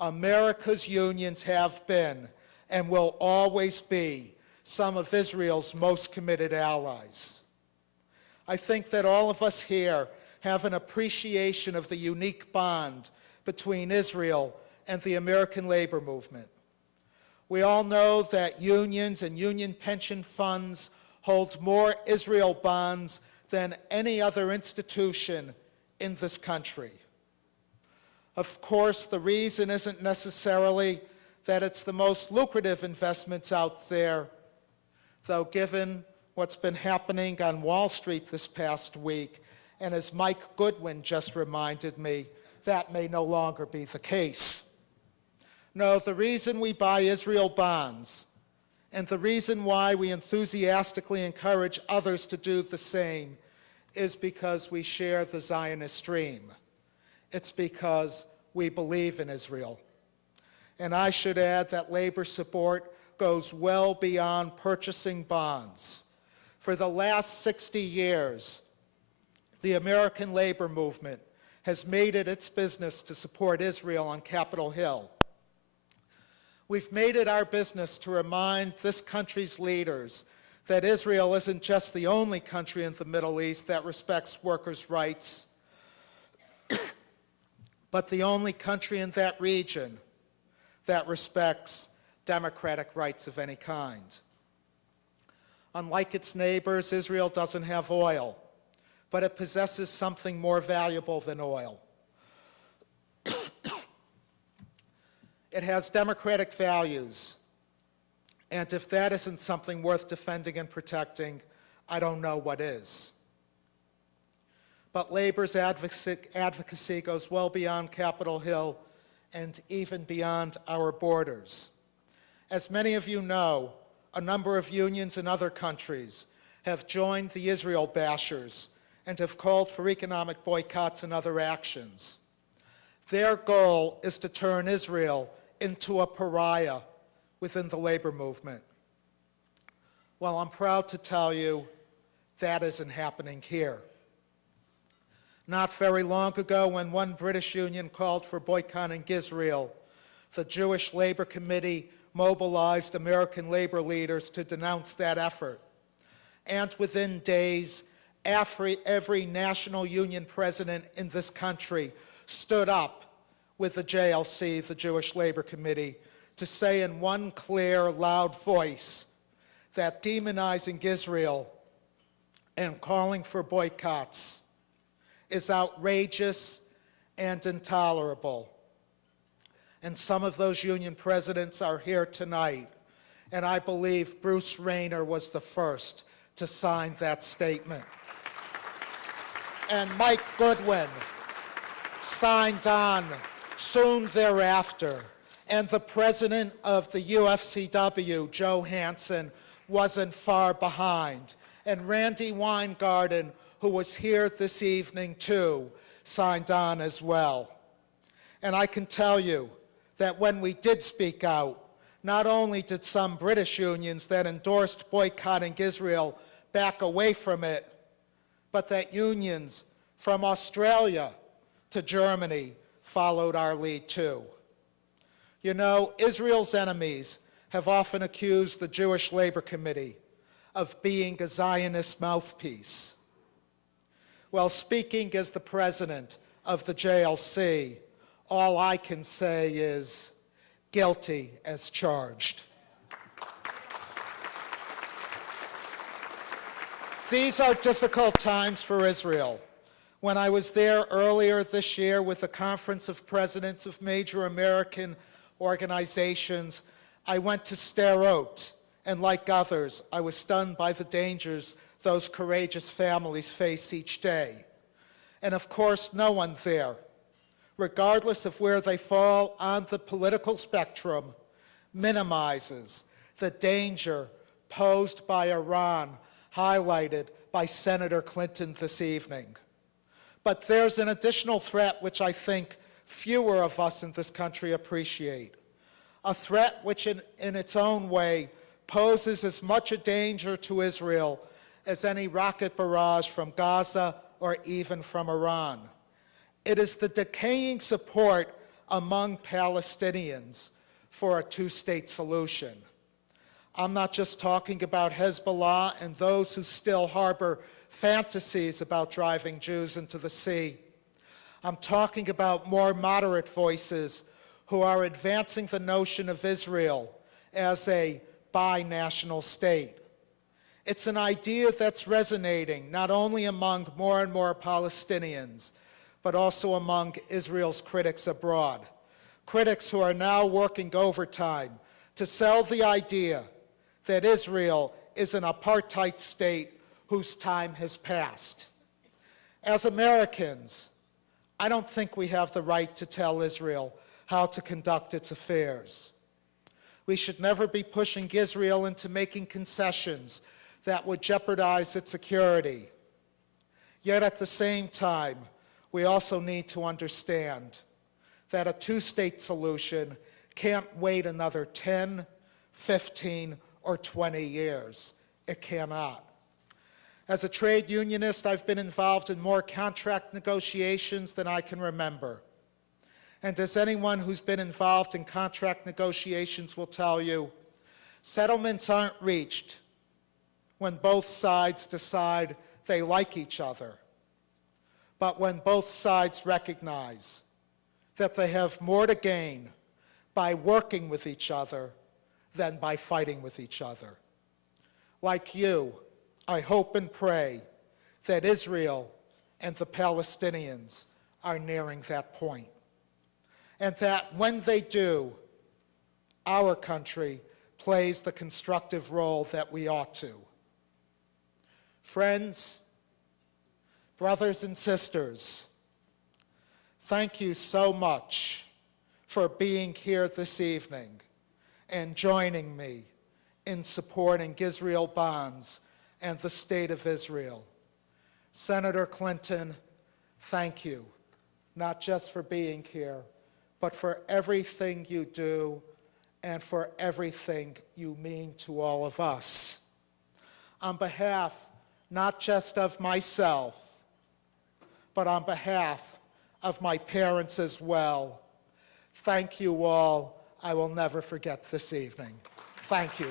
America's unions have been and will always be some of Israel's most committed allies. I think that all of us here have an appreciation of the unique bond between Israel and the American labor movement. We all know that unions and union pension funds hold more Israel bonds than any other institution in this country. Of course, the reason isn't necessarily that it's the most lucrative investments out there, though given what's been happening on Wall Street this past week, and as Mike Goodwin just reminded me, that may no longer be the case. No, the reason we buy Israel bonds, and the reason why we enthusiastically encourage others to do the same, is because we share the Zionist dream. It's because we believe in Israel. And I should add that labor support goes well beyond purchasing bonds. For the last 60 years, the American labor movement has made it its business to support Israel on Capitol Hill. We've made it our business to remind this country's leaders that Israel isn't just the only country in the Middle East that respects workers' rights, but the only country in that region that respects democratic rights of any kind. Unlike its neighbors, Israel doesn't have oil, but it possesses something more valuable than oil. It has democratic values, and if that isn't something worth defending and protecting, I don't know what is. But labor's advocacy goes well beyond Capitol Hill and even beyond our borders. As many of you know, a number of unions in other countries have joined the Israel bashers and have called for economic boycotts and other actions. Their goal is to turn Israel into a pariah within the labor movement. Well, I'm proud to tell you that isn't happening here. Not very long ago, when one British union called for boycotting Israel, the Jewish Labor Committee mobilized American labor leaders to denounce that effort. And within days, every national union president in this country stood up with the JLC, the Jewish Labor Committee, to say in one clear, loud voice that demonizing Israel and calling for boycotts is outrageous and intolerable. And some of those union presidents are here tonight, and I believe Bruce Rayner was the first to sign that statement. And Mike Goodwin signed on soon thereafter, and the president of the UFCW, Joe Hansen, wasn't far behind. And Randy Weingarten, who was here this evening too, signed on as well. And I can tell you that when we did speak out, not only did some British unions that endorsed boycotting Israel back away from it, but that unions from Australia to Germany followed our lead too. You know, Israel's enemies have often accused the Jewish Labor Committee of being a Zionist mouthpiece. Well, speaking as the president of the JLC, all I can say is guilty as charged. These are difficult times for Israel. When I was there earlier this year with the Conference of Presidents of Major American Organizations, I went to Stuart, and like others, I was stunned by the dangers those courageous families face each day. And of course, no one there, regardless of where they fall on the political spectrum, minimizes the danger posed by Iran, highlighted by Senator Clinton this evening. But there's an additional threat which I think fewer of us in this country appreciate. A threat which in its own way poses as much a danger to Israel as any rocket barrage from Gaza or even from Iran. It is the decaying support among Palestinians for a two-state solution. I'm not just talking about Hezbollah and those who still harbor fantasies about driving Jews into the sea. I'm talking about more moderate voices who are advancing the notion of Israel as a bi-national state. It's an idea that's resonating not only among more and more Palestinians, but also among Israel's critics abroad. Critics who are now working overtime to sell the idea that Israel is an apartheid state whose time has passed. As Americans, I don't think we have the right to tell Israel how to conduct its affairs. We should never be pushing Israel into making concessions that would jeopardize its security. Yet at the same time, we also need to understand that a two-state solution can't wait another 10, 15, or 20 years. It cannot. As a trade unionist, I've been involved in more contract negotiations than I can remember. And as anyone who's been involved in contract negotiations will tell you, settlements aren't reached when both sides decide they like each other, but when both sides recognize that they have more to gain by working with each other than by fighting with each other. Like you, I hope and pray that Israel and the Palestinians are nearing that point, and that when they do, our country plays the constructive role that we ought to. Friends, brothers and sisters, thank you so much for being here this evening and joining me in supporting Israel Bonds and the State of Israel. Senator Clinton, thank you, not just for being here, but for everything you do and for everything you mean to all of us. On behalf not just of myself, but on behalf of my parents as well, thank you all. I will never forget this evening. Thank you.